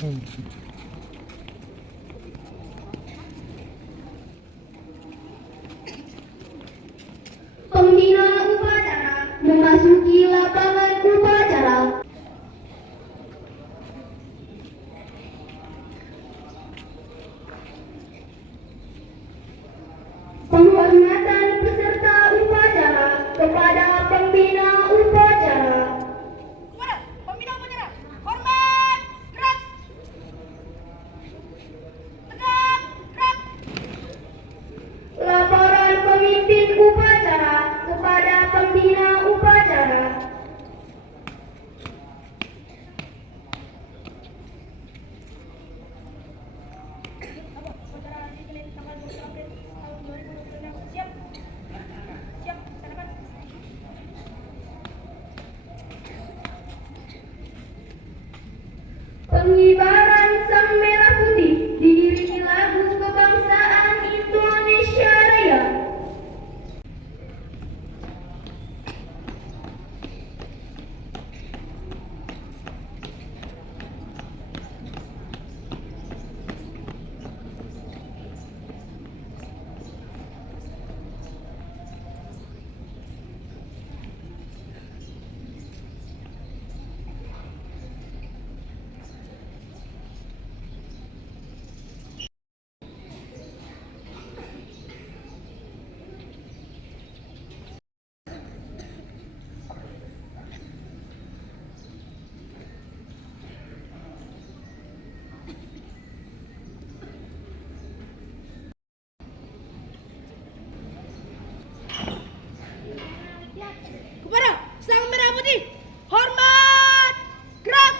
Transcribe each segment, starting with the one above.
Pembina upacara memasuki lapangan upacara. Penghormatan peserta upacara kepada pembina upacara. Pembina upacara, hormat, gerak, tegak, gerak. Laporan pemimpin upacara kepada pembina upacara. Upacara dimulai tanggal 20 April tahun 2026. Siap? Siap, silakan. Pengibaran Sang Merah Putih diiringi lagu kebangsaan Indonesia Raya. Kepada Sang Merah Putih, hormat, gerak.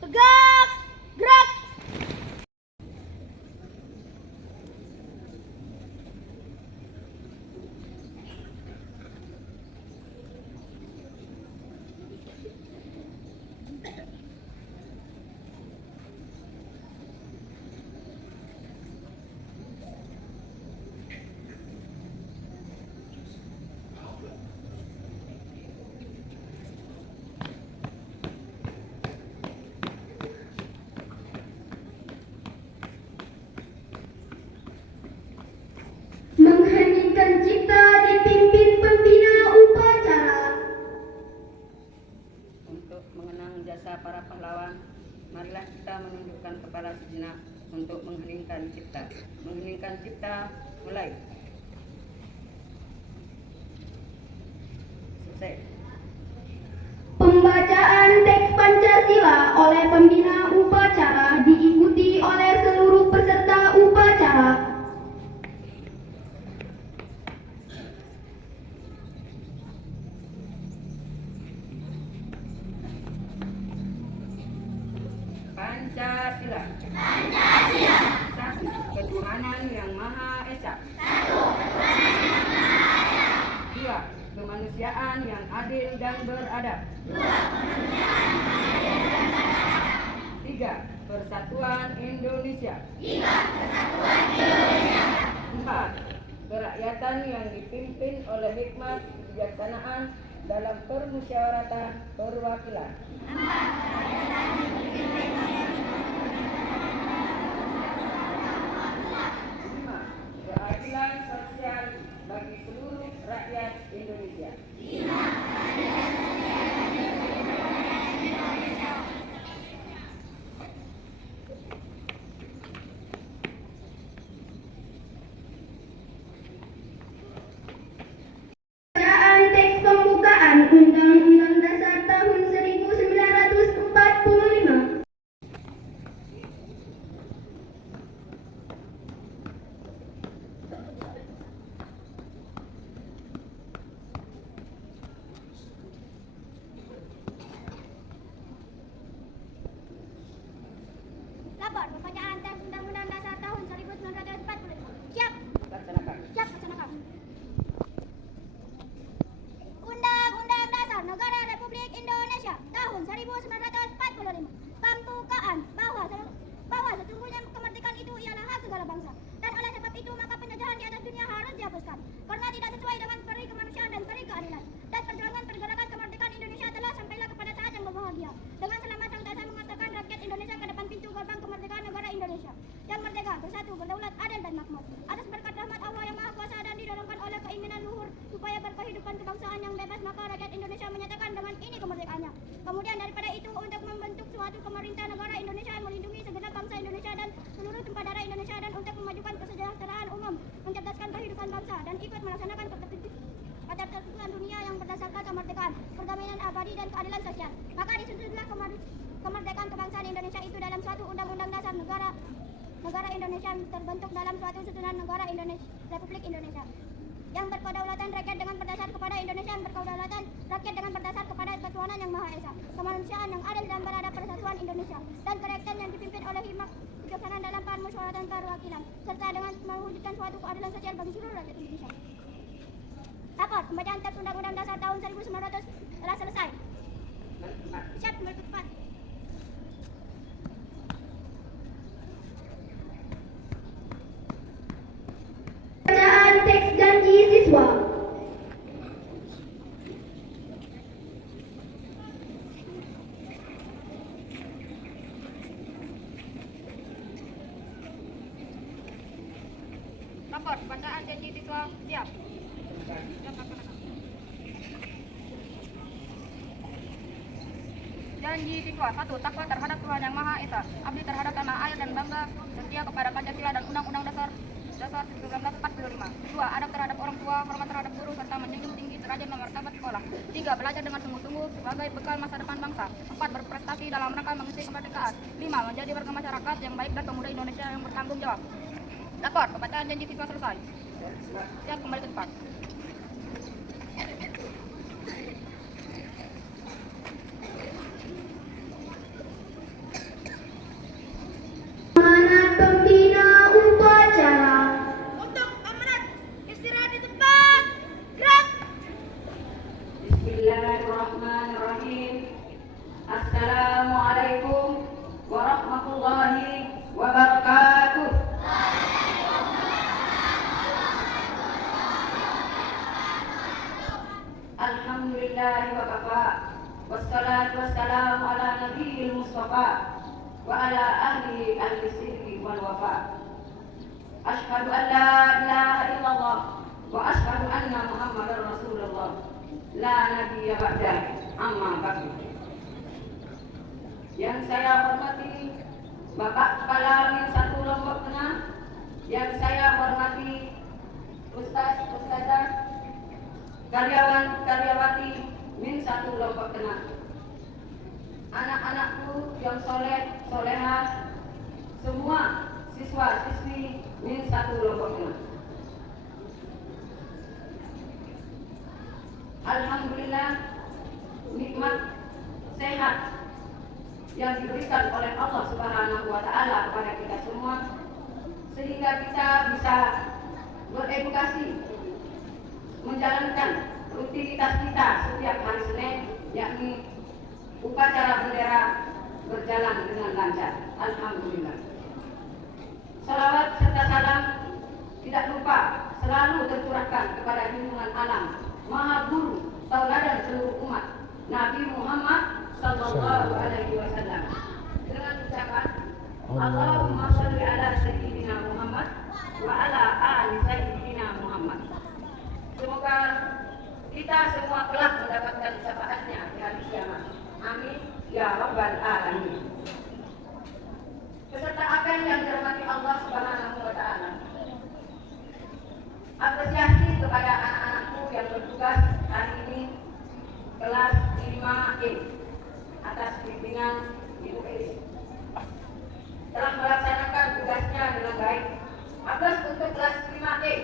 Tegak, gerak. Mengheningkan cipta dipimpin pembina upacara. Untuk mengenang jasa para pahlawan, marilah kita menundukkan kepala sejenak untuk mengheningkan cipta. Mengheningkan cipta, mulai. Selesai. Pembacaan teks Pancasila oleh pembina upacara diikuti oleh seluruh peserta upacara. Pancasila. Pancasila. Satu, ketuhanan Ketuhanan yang Maha Esa. 2. Kemanusiaan yang adil dan beradab. 3. Persatuan Indonesia. 4. Kerakyatan yang dipimpin oleh hikmat kebijaksanaan dalam permusyawaratan perwakilan. 5. Keadilan sosial bagi seluruh rakyat Indonesia. Bacaan teks pembukaan Undang-Undang Dasar tahun 1945. Lapor pembacaan teks Undang-Undang Dasar tahun 1945. Siap. Laksanakan. Siap, laksanakan. Undang-Undang Dasar Negara Republik Indonesia tahun 1945. Pembukaan bahwa sesungguhnya kemerdekaan itu ialah hak segala bangsa, dan oleh sebab itu maka penjajahan di atas dunia harus dihapuskan karena tidak sesuai dengan peri kemanusiaan dan peri keadilan. Dan perjuangan pergerakan kemerdekaan Indonesia telah sampailah kepada saat yang berbahagia. Dengan selamat sang mengatakan rakyat Indonesia ke depan pintu gerbang kemerdekaan negara Indonesia yang merdeka, bersatu, berdaulat, adil dan makmur. Atas berkat rahmat Allah yang Maha Kuasa dan didorongkan oleh keinginan luhur supaya berkehidupan kebangsaan yang bebas, maka rakyat Indonesia menyatakan dengan ini kemerdekaannya. Kemudian daripada itu untuk membentuk suatu pemerintah negara Indonesia yang melindungi segenap bangsa Indonesia dan seluruh tumpah darah Indonesia, dan untuk memajukan kesejahteraan umum, mencerdaskan kehidupan bangsa, dan ikut melaksanakan ketertiban dunia yang berdasarkan kemerdekaan, perdamaian abadi dan keadilan sosial. Maka disusunlah kemerdekaan kebangsaan Indonesia itu dalam suatu undang-undang dasar negara Indonesia yang terbentuk dalam suatu susunan negara Republik Indonesia yang berkedaulatan rakyat dengan berdasar kepada Indonesia yang berkedaulatan rakyat dengan berdasar kepada ketuhanan yang Maha Esa, kemanusiaan yang adil dan beradab, persatuan Indonesia, dan kerakyatan yang dipimpin oleh hikmat kebijaksanaan dalam permusyawaratan perwakilan, serta dengan mewujudkan suatu keadilan sosial bagi seluruh rakyat Indonesia. Lapor pembacaan teks Undang-Undang Dasar tahun 1900 telah selesai. Siap, kembali ke tempat. Bacaan teks janji siswa. Lapor bacaan janji siswa. Siap. Janji siswa. 1. Takwa terhadap Tuhan Yang Maha Esa, abdi terhadap tanah air dan bangsa, setia kepada Pancasila dan Undang-Undang Dasar 1945. 2. Adab terhadap orang tua, hormat terhadap guru, serta menjunjung tinggi derajat dan martabat sekolah. 3. Belajar dengan sungguh-sungguh sebagai bekal masa depan bangsa. 4. Berprestasi dalam rangka mengisi kemerdekaan. 5. Menjadi warga masyarakat yang baik dan pemuda Indonesia yang bertanggung jawab. Lapor pembacaan janji siswa selesai. Siap, kembali ke tempat. Amanat pembina upacara. Untuk amanat istirahat di tempat. Gerak. Bismillahirrahmanirrahim. Assalamualaikum warahmatullahi wabarakatuh. Alhamdulillahi wa kafa. Wassalatu wassalamu ala nabiyil mustafa wa ala ahli sidqi wal wafa. Asyhadu an la ilaha illallah wa asyhadu anna Muhammadar Rasulullah. La nabiyya ba'da, amma ba'du. Yang saya hormati Bapak Kepala Min 1 Lombok Tengah, yang saya hormati Ustaz, Ustazah, karyawan, karyawati Min 1 Lombok Tengah, anak-anakku yang soleh, soleha, semua siswa-siswi Min 1 Lombok Tengah. Alhamdulillah, nikmat sehat yang diberikan oleh Allah Subhanahu wa Ta'ala kepada kita semua sehingga kita bisa beredukasi, menjalankan rutinitas kita setiap hari Senin, yakni upacara bendera berjalan dengan lancar. Alhamdulillah. Salawat serta salam tidak lupa selalu tercurahkan kepada junjungan alam, Maha Guru, tauladan seluruh umat, Nabi Muhammad Sallallahu Alaihi Wasallam, dengan ucapan Allahumma sholli ala sayyidina Muhammad wa ala ali sayyidina Muhammad. Semoga kita semua kelak mendapatkan syafaatnya di hari kiamat. Amin ya rabbal alamin. Peserta akan yang dirahmati Allah Subhanahu wa taala. Apresiasi kepada anak-anakku yang bertugas hari ini kelas 5E atas bimbingan Ibu Elis. Telah melaksanakan tugasnya dengan baik. Aplaus untuk kelas 5E.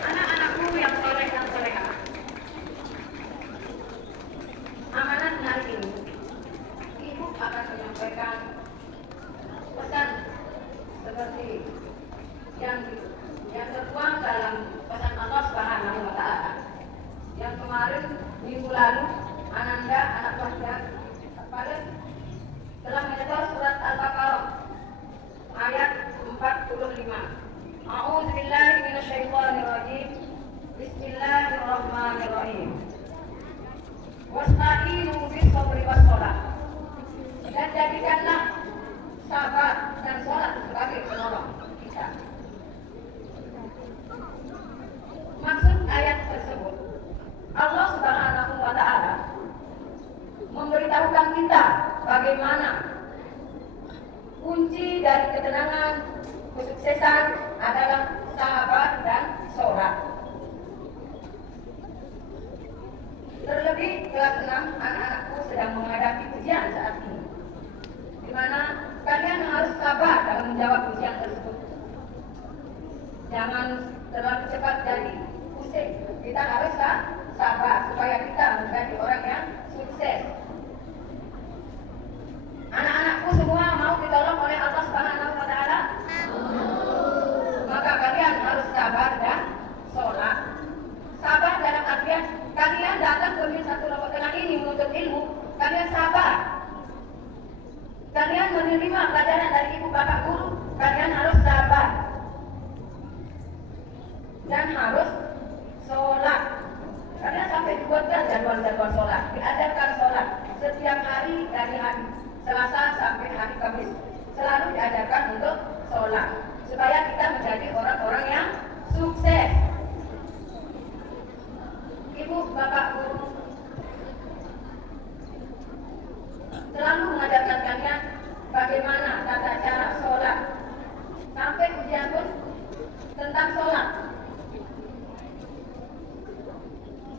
Anak-anakku yang soleh dan solehah. Amanat hari ini, Ibu akan menyampaikan pesan seperti yang tertuang dalam pesan Allah Subhanahu wa taala. Yang kemarin minggu lalu Ananda anak pelajar telah menyetor surat Al-Baqarah ayat 45. A'udzu billahi minasyaitonir rajim. Bismillahirrahmanirrahim. Wasta'inu bis-sabri was-shalah. Dan jadikanlah sabar dan salat sebagai penolong kita. Maksud ayat tersebut, Allah Subhanahu wa taala memberitahukan kita bagaimana kunci dari ketenangan, kesuksesan adalah sabar dan sholat. Terlebih kelas 6 anak-anakku sedang menghadapi ujian saat ini, di mana kalian harus sabar dalam menjawab ujian tersebut. Jangan terlalu cepat jadi pusing. Kita harus sabar supaya kita menjadi orang yang sukses. Anak-anakku semua mau ditolong oleh Allah Subhanahu wa taala? Maka kalian harus sabar dan sholat. Sabar dalam artian kalian datang ke satu rombongan ini menuntut ilmu, kalian sabar. Kalian menerima pelajaran dari ibu bapak guru, kalian harus sabar. Dan harus sholat. Kalian sampai dibuatkan jadwal-jadwal sholat, diajarkan sholat setiap hari dari hari Selasa sampai hari Kamis. Selalu diajarkan untuk sholat supaya kita menjadi orang-orang yang sukses. Ibu bapak guru selalu mengajarkan kalian bagaimana tata cara sholat. Sampai ujian pun tentang sholat.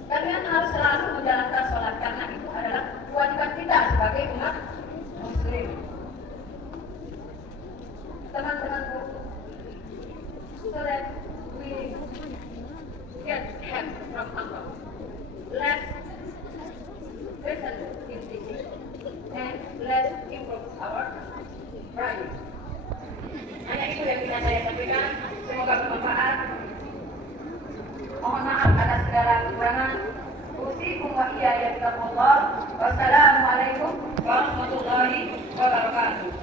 Kalian harus selalu menjalankan sholat karena itu adalah kewajiban kita sebagai umat Muslim. Teman-temanku, so that we get help from Allah. Let's listen in teaching and let's improve our pride. Hanya itu yang bisa saya sampaikan. Semoga bermanfaat. Mohon maaf atas segala kekurangan. Usikum wa iyaya bittaqwallah. Wassalamualaikum warahmatullahi wabarakatuh.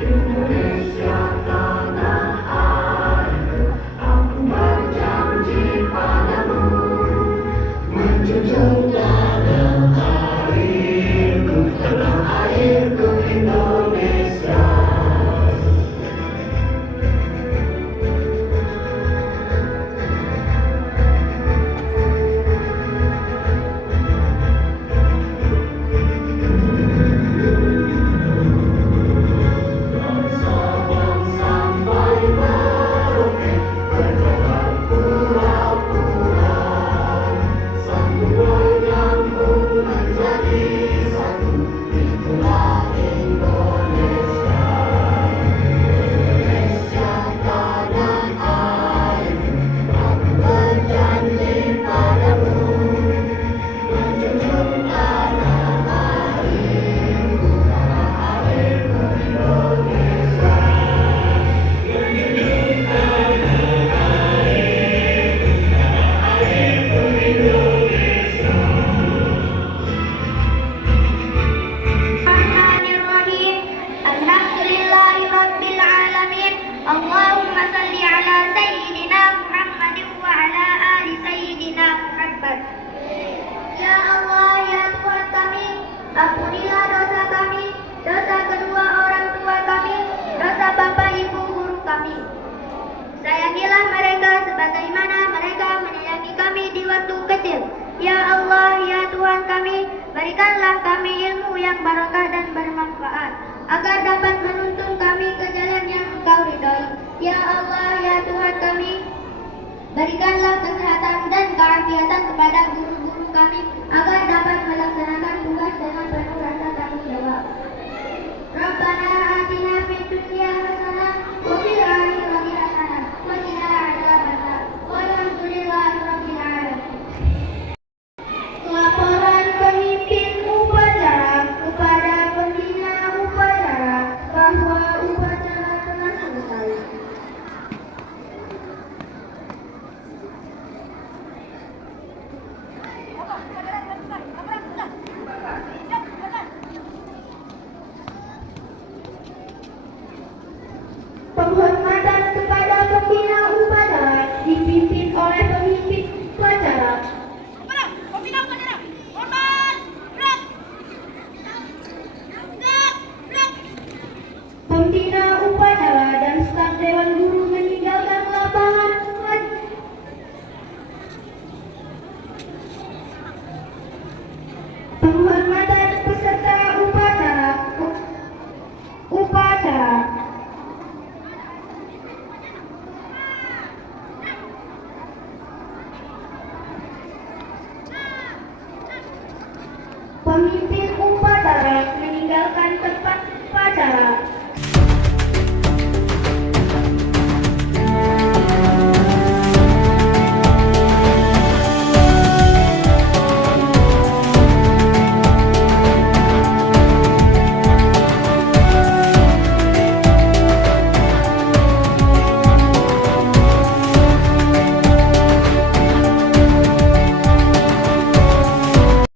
Indonesia tanah airku, aku Allahumma salli ala Sayyidina Muhammadin wa ala ali Sayyidina Muhammad. Ya Allah, ya Tuhan kami, ampunilah dosa kami, dosa kedua orang tua kami, dosa bapak ibu guru kami. Sayangilah mereka sebagaimana mereka menyayangi kami di waktu kecil. Ya Allah, ya Tuhan kami, berikanlah kami ilmu yang barakah dan bermanfaat, agar dapat menuntun kami ke jalan yang Engkau ridhai. Ya Allah, ya Tuhan kami, berikanlah kesehatan dan keafiatan kepada guru-guru kami, agar dapat melaksanakan tugas dengan penuh rasa tanggung jawab. Rabbana atina fid dunya hasanah wa fil akhirati hasanah wa qina adzabannar. Walhamdulillahi rabbil alamin. Laporan pemimpin upacara kepada pembina upacara bahwa upacara telah selesai. Penghormatan kepada pembina upacara dipimpin oleh pemimpin upacara. Pembina upacara dan staf Dewan Guru meninggalkan lapangan. Penghormatan peserta upacara. Pemimpin upacara meninggalkan tempat upacara.